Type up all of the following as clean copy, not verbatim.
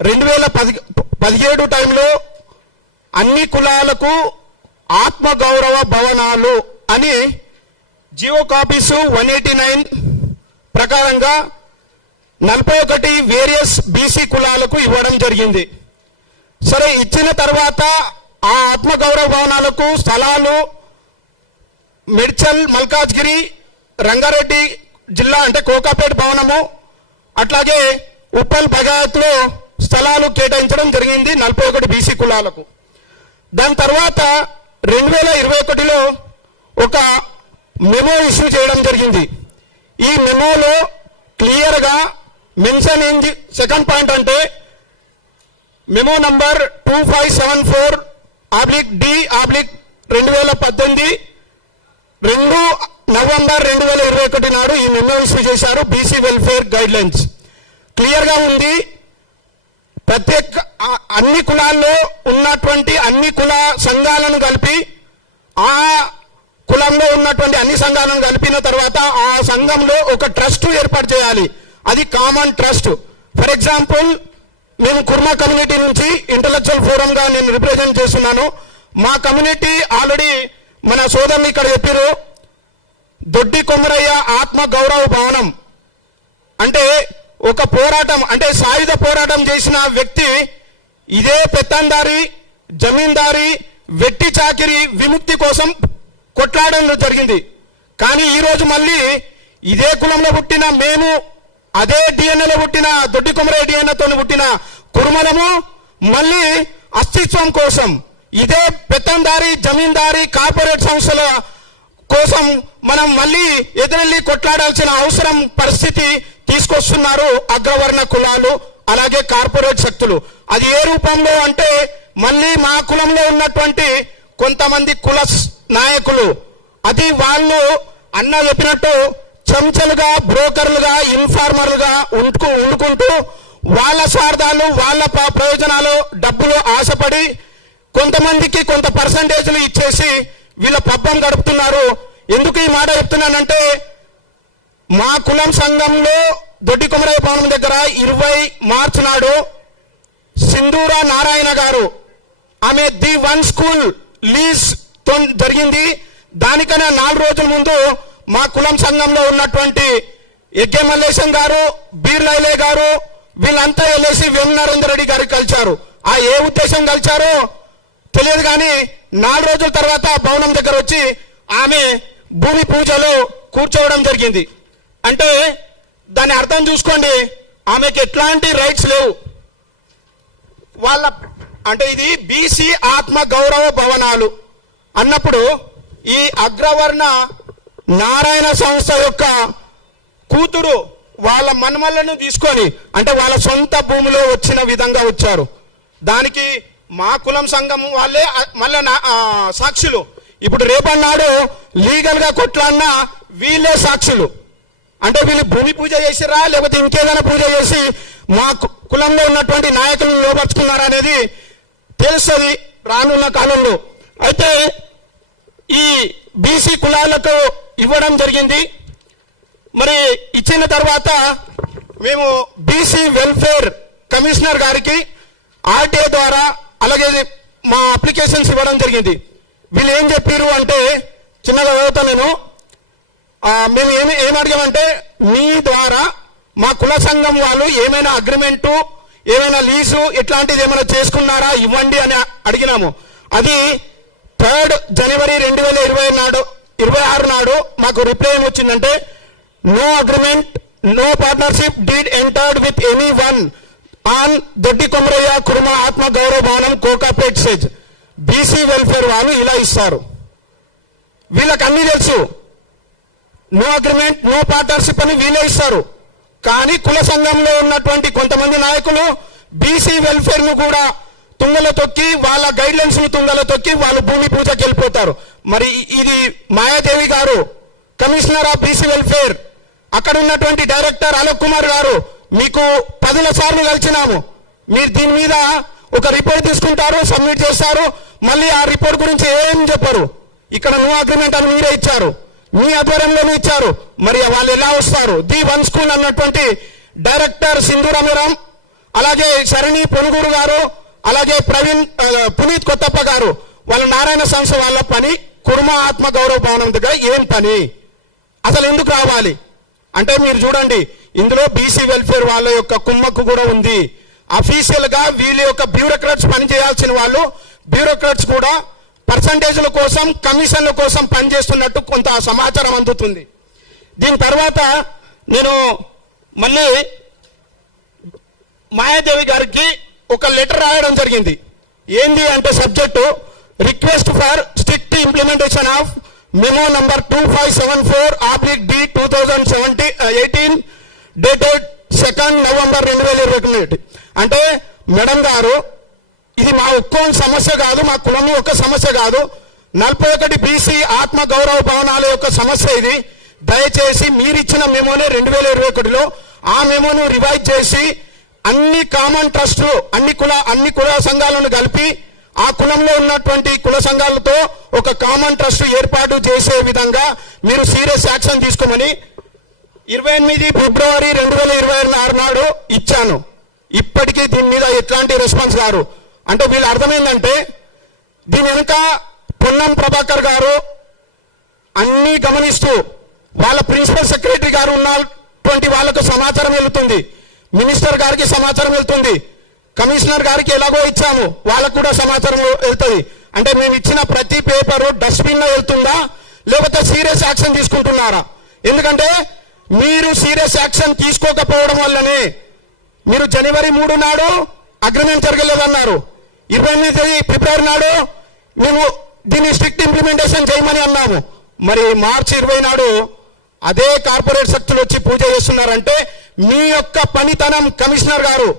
2017 టైంలో అన్ని కులాలకు ఆత్మగౌరవ భవనాలు అని జియో కాపీస్ 189 ప్రకారంగా 41 వేరియస్ బీసీ కులాలకు ఇవ్వడం జరిగింది. సరే, ఇచ్చిన తర్వాత ఆ ఆత్మగౌరవ భవనాలకు స్థలాలు మెడ్చల్, మల్కాజ్గిరి, రంగారెడ్డి జిల్లా అంటే కోకాపేట భవనము, అట్లాగే ఉప్పల్ భగాయత్లో స్థలాలు కేటాయించడం జరిగింది 41 బీసీ కులాలకు. దాని తర్వాత 2021లో ఒక మెమో ఇష్యూ చేయడం జరిగింది. ఈ మెమోలో క్లియర్గా మెన్షన్ ఏంది, సెకండ్ పాయింట్ అంటే మెమో నంబర్ 2574/D/2018 2 నవంబర్ 2021 నాడు ఈ మెమో ఇష్యూ చేశారు. బీసీ వెల్ఫేర్ గైడ్ లైన్స్ క్లియర్గా ఉంది. ప్రత్యేక అన్ని కులాల్లో ఉన్నటువంటి అన్ని కుల సంఘాలను కలిపి ఆ కులంలో ఉన్నటువంటి అన్ని సంఘాలను కలిపిన తర్వాత ఆ సంఘంలో ఒక ట్రస్ట్ ఏర్పాటు చేయాలి. అది కామన్ ట్రస్ట్. ఫర్ ఎగ్జాంపుల్, మేము కుర్మా కమ్యూనిటీ నుంచి ఇంటలెక్చువల్ ఫోరంగా నేను రిప్రజెంట్ చేస్తున్నాను. మా కమ్యూనిటీ ఆల్రెడీ మన సోదరులు ఇక్కడ చెప్పారు, దొడ్డి కొమరయ్య ఆత్మ గౌరవ భవనం అంటే ఒక పోరాటం, అంటే సాయుధ పోరాటం చేసిన వ్యక్తి ఇదే పెత్తందారి, జమీందారి, వెట్టి చాకిరి విముక్తి కోసం కొట్లాడడం జరిగింది. కానీ ఈరోజు మళ్ళీ ఇదే కులంలో పుట్టిన మేము, అదే డిఎన్ఏలో పుట్టిన దొడ్డి కొమరయ్య డిఎన్ఏతో పుట్టిన కురుమలము మళ్ళీ అస్తిత్వం కోసం ఇదే పెత్తందారి, జమీందారి, కార్పొరేట్ సంస్థల కోసం మనం మళ్ళీ ఎదురెళ్ళి కొట్లాడాల్సిన అవసరం పరిస్థితి తీసుకొస్తున్నారు అగ్రవర్ణ కులాలు, అలాగే కార్పొరేట్ శక్తులు. అది ఏ రూపంలో అంటే మళ్ళీ మా కులంలో ఉన్నటువంటి కొంతమంది కుల నాయకులు, అది వాళ్ళు అన్న చెప్పినట్టు చెంచలుగా, బ్రోకర్లుగా, ఇన్ఫార్మర్లుగా ఉండుకుంటూ వాళ్ళ స్వార్థాలు, వాళ్ళ ప్రయోజనాలు, డబ్బులు ఆశపడి కొంతమందికి కొంత పర్సంటేజ్లు ఇచ్చేసి వీళ్ళ పబ్బం గడుపుతున్నారు. ఎందుకు ఈ మాట చెప్తున్నానంటే, మా కులం సంఘంలో దొడ్డి కొమరయ్య భవనం దగ్గర 20 మార్చి నాడు సింధూరా నారాయణ గారు, ఆమె ది 1 స్కూల్ లీజ్ జరిగింది. దానికన్నా 4 రోజుల ముందు మా కులం సంఘంలో ఉన్నటువంటి ఎగ్గే మల్లేశం గారు, బీర్లైలే గారు వీళ్ళంతా వెళ్ళేసి వేమనరేందర్ రెడ్డి గారికి కలిశారు. ఆ ఏ ఉద్దేశం కలిశారో తెలియదు, కానీ 4 రోజుల తర్వాత భవనం దగ్గర వచ్చి ఆమె భూమి పూజలో కూర్చోవడం జరిగింది. అంటే దాని అర్థం చూసుకోండి, ఆమెకి ఎట్లాంటి రైట్స్ లేవు. వాళ్ళ అంటే ఇది బీసీ ఆత్మ గౌరవ భవనాలు అన్నప్పుడు ఈ అగ్రవర్ణ నారాయణ సంస్థ యొక్క కూతురు వాళ్ళ మన్మలను తీసుకొని, అంటే వాళ్ళ సొంత భూమిలో వచ్చిన విధంగా వచ్చారు. దానికి మా కులం సంఘం వాళ్ళే మళ్ళీ సాక్షులు. ఇప్పుడు రేపన్నాడు లీగల్ గా కొట్లాడినా వీళ్ళే సాక్షులు. అంటే వీళ్ళు భూమి పూజ చేసిరా లేకపోతే ఇంకేదైనా పూజ చేసి మా కులంలో ఉన్నటువంటి నాయకులను లోపరుచుకున్నారా అనేది తెలుస్తుంది రానున్న కాలంలో. అయితే ఈ బీసీ కులాలకు ఇవ్వడం జరిగింది. మరి ఇచ్చిన తర్వాత మేము బీసీ వెల్ఫేర్ కమిషనర్ గారికి ఆర్టీఏ ద్వారా అలాగే మా అప్లికేషన్స్ ఇవ్వడం జరిగింది. వీళ్ళు ఏం చెప్పారు అంటే, చిన్నగా చదువుతాను నేను, మేము ఏం అడిగామంటే, మీ ద్వారా మా కుల సంఘం వాళ్ళు ఏమైనా అగ్రిమెంటు, ఏమైనా లీజు ఇట్లాంటిది ఏమైనా చేసుకున్నారా ఇవ్వండి అని అడిగినాము. అది 3 జనవరి 2026 నాడు మాకు రిప్లై ఏమొచ్చిందంటే, no agreement, no partnership deed entered with any one on Doddi Komaraiah కుర్మ ఆత్మ గౌరవ భవనం కోకాపేట్ సెజ్. బీసీ వెల్ఫేర్ వాళ్ళు ఇలా ఇస్తారు. వీళ్ళకి అన్ని తెలుసు, నో అగ్రిమెంట్, నో పార్ట్నర్షిప్ అని వీళ్ళే ఇస్తారు. కానీ కుల సంఘంలో ఉన్నటువంటి కొంతమంది నాయకులు బీసీ వెల్ఫేర్ ను కూడా తుంగలో తొక్కి, వాళ్ళ గైడ్ లైన్స్ ను తుంగలో తొక్కి వాళ్ళు భూమి పూజకి వెళ్ళిపోతారు. మరి ఇది మాయాదేవి గారు, కమిషనర్ ఆఫ్ బీసీ వెల్ఫేర్, అక్కడ ఉన్నటువంటి డైరెక్టర్ అలోక్ కుమార్ గారు, మీకు 10 సార్లు కలిసినాము. మీరు దీని మీద ఒక రిపోర్ట్ తీసుకుంటారు, సబ్మిట్ చేస్తారు, మళ్ళీ ఆ రిపోర్ట్ గురించి ఏం చెప్పరు. ఇక్కడ నో అగ్రిమెంట్ అని మీరే ఇచ్చారు, మీ ఆధ్వర్యంలోనే ఇచ్చారు. మరి వాళ్ళు ఎలా వస్తారు? ది 1 స్కూల్ అన్నటువంటి డైరెక్టర్ సింధూరామిరామ్, అలాగే శరణి పొనుగూరు గారు, అలాగే పునీత్ కొత్తప్ప గారు, వాళ్ళ నారాయణ సంస్థ వాళ్ళ పని కుర్మ ఆత్మ గౌరవ భవనం దగ్గర ఏం పని, అసలు ఎందుకు రావాలి అంటే మీరు చూడండి, ఇందులో బీసీ వెల్ఫేర్ వాళ్ళ యొక్క కుమ్మక్కు కూడా ఉంది. అఫీషియల్ గా వీళ్ళ యొక్క బ్యూరోక్రాట్స్ పని చేయాల్సిన వాళ్ళు బ్యూరోక్రాట్స్ కూడా పర్సంటేజ్ల కోసం, కమిషన్ల కోసం పనిచేస్తున్నట్టు కొంత సమాచారం అందుతుంది. దీని తర్వాత నేను మళ్ళీ మాయాదేవి గారికి ఒక లెటర్ రాయడం జరిగింది. ఏంది అంటే subject request for strict implementation of memo number 2574/D/2018 dated 2 November 2021. అంటే మేడం గారు, ఇది మా ఒక్క సమస్య కాదు, మా కులం యొక్క సమస్య కాదు, 41 బీసీ ఆత్మ గౌరవ భవనాల యొక్క సమస్య ఇది. దయచేసి మీరిచ్చిన మెమోనే 2021లో ఆ మెమోను రివైజ్ చేసి అన్ని కామన్ ట్రస్టులు, అన్ని కుల సంఘాలను కలిపి ఆ కులంలో ఉన్నటువంటి కుల సంఘాలతో ఒక కామన్ ట్రస్ట్ ఏర్పాటు చేసే విధంగా మీరు సీరియస్ యాక్షన్ తీసుకోమని 28 ఫిబ్రవరి 2026 నాడు ఇచ్చాను. ఇప్పటికీ దీని మీద ఎట్లాంటి రెస్పాన్స్ గారు అంటే వీళ్ళు అర్థమైందంటే దీని వెనుక పొన్నం ప్రభాకర్ గారు అన్ని గమనిస్తూ వాళ్ళ ప్రిన్సిపల్ సెక్రటరీ గారు ఉన్నటువంటి వాళ్ళకు సమాచారం వెళ్తుంది, మినిస్టర్ గారికి సమాచారం వెళ్తుంది, కమిషనర్ గారికి ఎలాగో ఇచ్చాము వాళ్ళకు కూడా సమాచారం వెళ్తుంది. అంటే మేము ఇచ్చిన ప్రతి పేపరు డస్ట్బిన్ లో వెళ్తుందా లేకపోతే సీరియస్ యాక్షన్ తీసుకుంటున్నారా? ఎందుకంటే మీరు సీరియస్ యాక్షన్ తీసుకోకపోవడం వల్లనే మీరు జనవరి 3 నాడు అగ్రిమెంట్ జరగలేదన్నారు, 28 ఫిబ్రవరి నాడు మేము దీన్ని స్ట్రిక్ట్ ఇంప్లిమెంటేషన్ చేయమని అన్నాము. మరి మార్చి 20 నాడు అదే కార్పొరేట్ శక్తులు వచ్చి పూజ చేస్తున్నారంటే మీ యొక్క పనితనం కమిషనర్ గారు,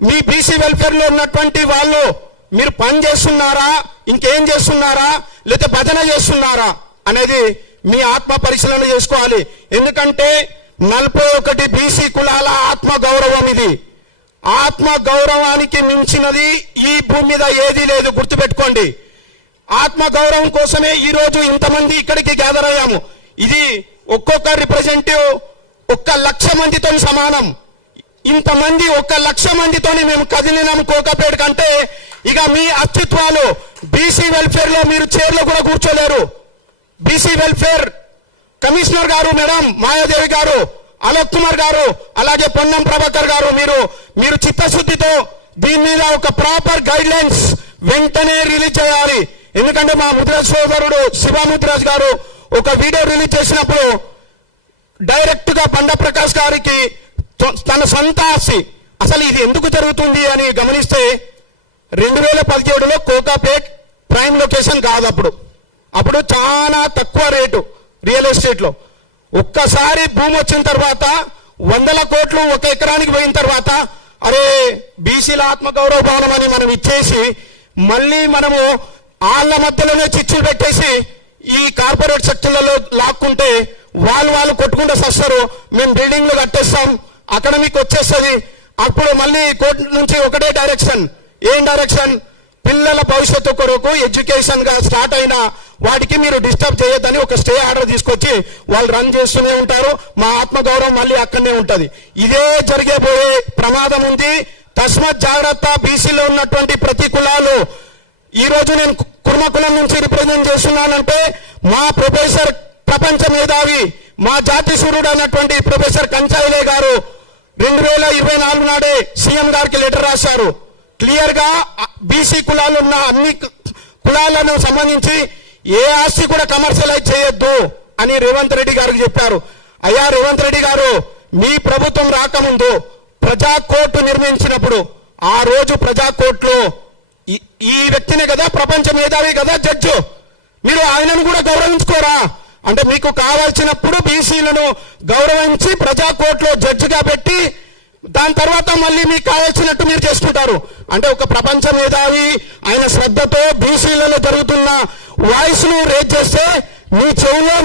మీ బీసీ వెల్ఫేర్ లో ఉన్నటువంటి వాళ్ళు మీరు పని చేస్తున్నారా, ఇంకేం చేస్తున్నారా, లేకపోతే భజన చేస్తున్నారా అనేది మీ ఆత్మ పరిశీలన చేసుకోవాలి. ఎందుకంటే 41 బీసీ కులాల ఆత్మ గౌరవం ఇది. ఆత్మ గౌరవానికి మించినది ఈ భూమి మీద ఏదీ లేదు, గుర్తుపెట్టుకోండి. ఆత్మ గౌరవం కోసమే ఈ రోజు ఇంతమంది ఇక్కడికి గ్యాదర్ అయ్యాము. ఇది ఒక్కొక్క రిప్రజెంటేటివ్ 1,00,000 మందితో సమానం. ఇంతమంది 1,00,000 మందితోని మేము కదిలినాం కోకాపేట కంటే ఇక మీ అస్తిత్వాలు బీసీ వెల్ఫేర్ లో మీరు చైర్లో కూడా కూర్చోలేరు. బీసీ వెల్ఫేర్ కమిషనర్ గారు మేడం మాయాదేవి గారు, అలోక్ కుమార్ గారు, అలాగే పొన్నం ప్రభాకర్ గారు, మీరు చిత్తశుద్ధితో దీని మీద ఒక ప్రాపర్ గైడ్ లైన్స్ వెంటనే రిలీజ్ చేయాలి. ఎందుకంటే మా ముద్రాజ్ సోదరుడు శివముద్రాజ్ గారు ఒక వీడియో రిలీజ్ చేసినప్పుడు డైరెక్ట్ గా బండ ప్రకాష్ గారికి తన సొంత ఆస్తి అసలు ఇది ఎందుకు జరుగుతుంది అని గమనిస్తే 2017లో కోకాపేట్ ప్రైమ్ లొకేషన్ కాదు, అప్పుడు చాలా తక్కువ రేటు రియల్ ఎస్టేట్ లో. ఒక్కసారి భూమి వచ్చిన తర్వాత 100 కోట్లు 1 ఎకరానికి పోయిన తర్వాత అరే బీసీల ఆత్మగౌరవ భవనం అని మనం ఇచ్చేసి మళ్ళీ మనము వాళ్ళ మధ్యలోనే చిచ్చులు పెట్టేసి ఈ కార్పొరేట్ శక్తులలో లాక్కుంటే వాళ్ళు కొట్టుకుంటూ వస్తారు, మేము బిల్డింగ్లు కట్టేస్తాం, అక్కడ మీకు వచ్చేస్తుంది. అప్పుడు మళ్ళీ కోర్టు నుంచి ఒకటే డైరెక్షన్, ఏం డైరెక్షన్? పిల్లల భవిష్యత్తు కొరకు ఎడ్యుకేషన్ గా స్టార్ట్ అయిన వాటికి మీరు డిస్టర్బ్ చేయొద్దని ఒక స్టే ఆర్డర్ తీసుకొచ్చి వాళ్ళు రన్ చేస్తూనే ఉంటారు. మా ఆత్మగౌరవం మళ్ళీ అక్కడనే ఉంటది. ఇదే జరిగేపోయే ప్రమాదం ఉంది. తస్మత్ జాగ్రత్త. బీసీలో ఉన్నటువంటి ప్రతి కులాలు, ఈ రోజు నేను కుర్మ కులం నుంచి రిప్రజెంట్ చేస్తున్నానంటే మా ప్రొఫెసర్ ప్రపంచ మేధావి, మా జాతి సూర్యుడు అన్నటువంటి ప్రొఫెసర్ కంచాయిలే గారు 2024 నాడే సీఎం గారికి లెటర్ రాశారు. క్లియర్ గా బీసీ కులాలు ఉన్న అన్ని కులాలను సంబంధించి ఏ ఆస్తి కూడా కమర్షియలైజ్ చేయొద్దు అని రేవంత్ రెడ్డి గారికి చెప్పారు. అయ్యా రేవంత్ రెడ్డి గారు, మీ ప్రభుత్వం రాకముందు ప్రజా కోర్టు నిర్మించినప్పుడు ఆ రోజు ప్రజా కోర్టులో ఈ వ్యక్తినే కదా ప్రపంచ మేధావి కదా జడ్జు, మీరు ఆయనను కూడా గౌరవించుకోరా? అంటే మీకు కావాల్సినప్పుడు బీసీలను గౌరవించి ప్రజా కోర్టులో జడ్జిగా పెట్టి దాని తర్వాత మళ్ళీ మీకు కావాల్సినట్టు మీరు చేసుకుంటారు. అంటే ఒక ప్రపంచ మేధావి ఆయన శ్రద్ధతో బీసీలలో జరుగుతున్న వాయిస్ ను రేజ్ చేస్తే మీ చెవులో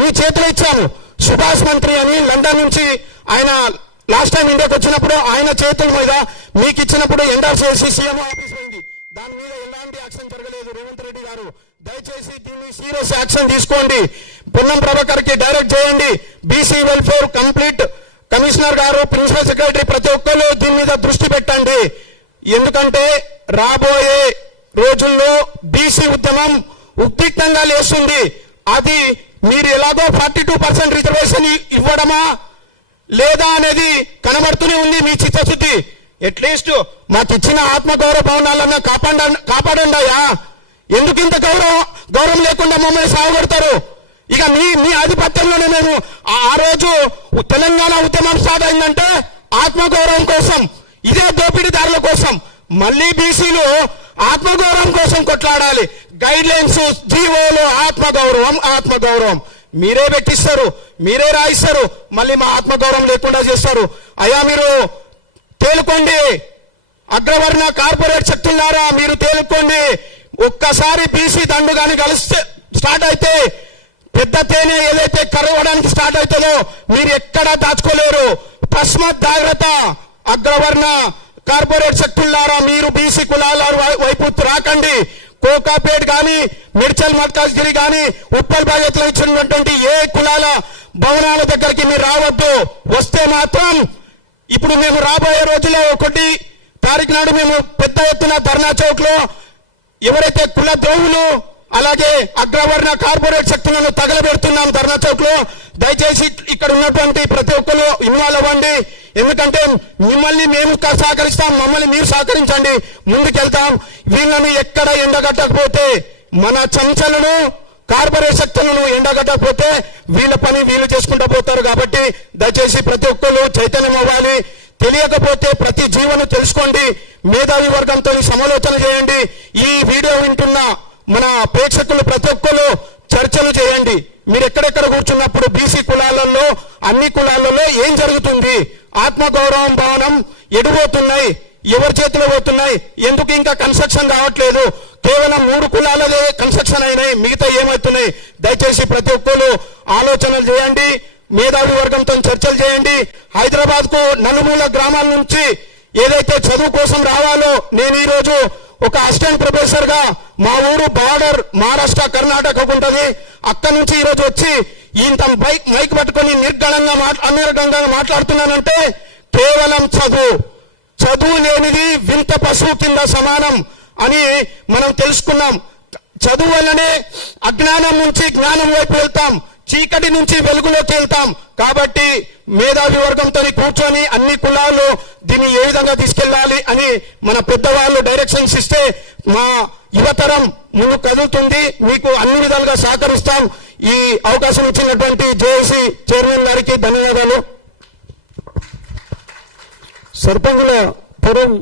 మీ చేతిలో ఇచ్చాము. సుభాష్ మంత్రి అని లండన్ నుంచి ఆయన లాస్ట్ టైం ఇండియాకి వచ్చినప్పుడు ఆయన చేతుల మీద మీకు ఇచ్చినప్పుడు ఎండార్స్ చేసి సీఎం ఆఫీస్ అయింది. దాని మీద ఎలాంటి యాక్షన్ జరగలేదు. రేవంత్ రెడ్డి గారు దయచేసి దీన్ని సీరియస్ యాక్షన్ తీసుకోండి. పొన్నం ప్రభాకర్ కి డైరెక్ట్ చేయండి. బీసీ వెల్ఫేర్ కంప్లీట్ కమిషనర్ గారు, ప్రిన్సిపల్ సెక్రటరీ ప్రతి ఒక్కరు దీని మీద దృష్టి పెట్టండి. ఎందుకంటే రాబోయే రోజుల్లో బీసీ ఉద్యమం ఉద్రిక్తంగా లేస్తుంది. అది మీరు ఎలాగో 42% రిజర్వేషన్ ఇవ్వడమా లేదా అనేది కనబడుతూనే ఉంది మీ చిత్తశుద్ధి. అట్లీస్ట్ మాకు ఇచ్చిన ఆత్మగౌరవ భవనాలన్నా కాపాడండి అయ్యా. ఎందుకు ఇంత గౌరవం లేకుండా మమ్మల్ని సాగుపడతారు? ఇక మీ ఆధిపత్యంలోనే మేము ఆ రోజు తెలంగాణ ఉద్యమం స్టార్ట్ అయిందంటే ఆత్మగౌరవం కోసం, ఇదే దోపిడీదారుల కోసం. మళ్ళీ బీసీలు ఆత్మగౌరవం కోసం కొట్లాడాలి. గైడ్ లైన్స్, జీవోలు, ఆత్మగౌరవం మీరే పెట్టిస్తారు, మీరే రాయిస్తారు, మళ్ళీ మా ఆత్మగౌరవం లేకుండా చేస్తారు. అయ్యా మీరు తేలుకోండి, అగ్రవర్ణ కార్పొరేట్ శక్తులారా మీరు తేలుకోండి. ఒక్కసారి బీసీ దండు కానీ కలిస్తే స్టార్ట్ అయితే పెద్ద తేనె ఏదైతే కరవడానికి స్టార్ట్ అవుతుందో మీరు ఎక్కడా దాచుకోలేరు. తస్మాత్ జాగ్రత్త. అగ్రవర్ణ కార్పొరేట్ శక్తులారా మీరు బీసీ కులాల వైపు రాకండి. కోకాపేట్ కానీ, మిర్చల్ మల్కాజ్గిరి కానీ, ఉప్పల్ బాధ్యతలు ఇచ్చినటువంటి ఏ కులాల భవనాల దగ్గరికి మీరు రావద్దు. వస్తే మాత్రం ఇప్పుడు మేము రాబోయే రోజుల్లో 1 తారీఖు నాడు మేము పెద్ద ఎత్తున ధర్నా చౌక్ లో ఎవరైతే కుల ద్రోహులు అలాగే అగ్రవర్ణ కార్పొరేట్ శక్తులను తగలబెడుతున్నాం ధర్నా చౌక్ లో. దయచేసి ఇక్కడ ఉన్నటువంటి ప్రతి ఒక్కరు ఇన్వాల్వ్ అవ్వండి. ఎందుకంటే మిమ్మల్ని మేము సహకరిస్తాం, మమ్మల్ని మీరు సహకరించండి, ముందుకెళ్తాం. వీళ్ళను ఎక్కడ ఎండగట్టకపోతే, మన చంచలను కార్పొరేట్ శక్తులను ఎండగట్టకపోతే వీళ్ళ పని వీళ్ళు చేసుకుంటూ పోతారు. కాబట్టి దయచేసి ప్రతి ఒక్కరు చైతన్యం అవ్వాలి. తెలియకపోతే ప్రతి జీవను తెలుసుకోండి. మేధావి వర్గంతో సమాలోచన చేయండి. ఈ వీడియో వింటున్న మన ప్రేక్షకులు ప్రతి ఒక్కరు చర్చలు చేయండి. మీరు ఎక్కడెక్కడ కూర్చున్నప్పుడు బీసీ కులాలలో, అన్ని కులాలలో ఏం జరుగుతుంది, ఆత్మగౌరవం భవనం ఎడిపోతున్నాయి, ఎవరి చేతిలో పోతున్నాయి, ఎందుకు ఇంకా కన్స్ట్రక్షన్ కావట్లేదు, కేవలం 3 కులాలదే కన్స్ట్రక్షన్ అయినాయి, మిగతా ఏమవుతున్నాయి. దయచేసి ప్రతి ఒక్కరు ఆలోచనలు చేయండి, మేధావి వర్గంతో చర్చలు చేయండి. హైదరాబాద్ కు నలుమూల గ్రామాల నుంచి ఏదైతే చదువు కోసం రావాలో, నేను ఈ రోజు ఒక అసిస్టెంట్ ప్రొఫెసర్ గా మా ఊరు బార్డర్ మహారాష్ట్ర కర్ణాటక ఉంటది, అక్కడి నుంచి ఈ రోజు వచ్చి ఇంత మైక్ పట్టుకొని నిర్గళంగా మాట్లాడుతున్నానంటే కేవలం చదువు లేనిది వింత పశువు కింద సమానం అని మనం తెలుసుకున్నాం. చదువు వల్లనే అజ్ఞానం నుంచి జ్ఞానం వైపు వెళ్తాం, చీకటి నుంచి వెలుగులోకి వెళ్తాం. కాబట్టి మేధావి వర్గంతో కూర్చొని అన్ని కులాలు దీన్ని ఏ విధంగా తీసుకెళ్లాలి అని మన పెద్దవాళ్ళు డైరెక్షన్స్ ఇస్తే మా యువతరం ముందు కదులుతుంది. మీకు అన్ని విధాలుగా సహకరిస్తాం. ఈ అవకాశం ఇచ్చినటువంటి జేఏసీ చైర్మన్ గారికి ధన్యవాదాలు. సర్పంచుల పురం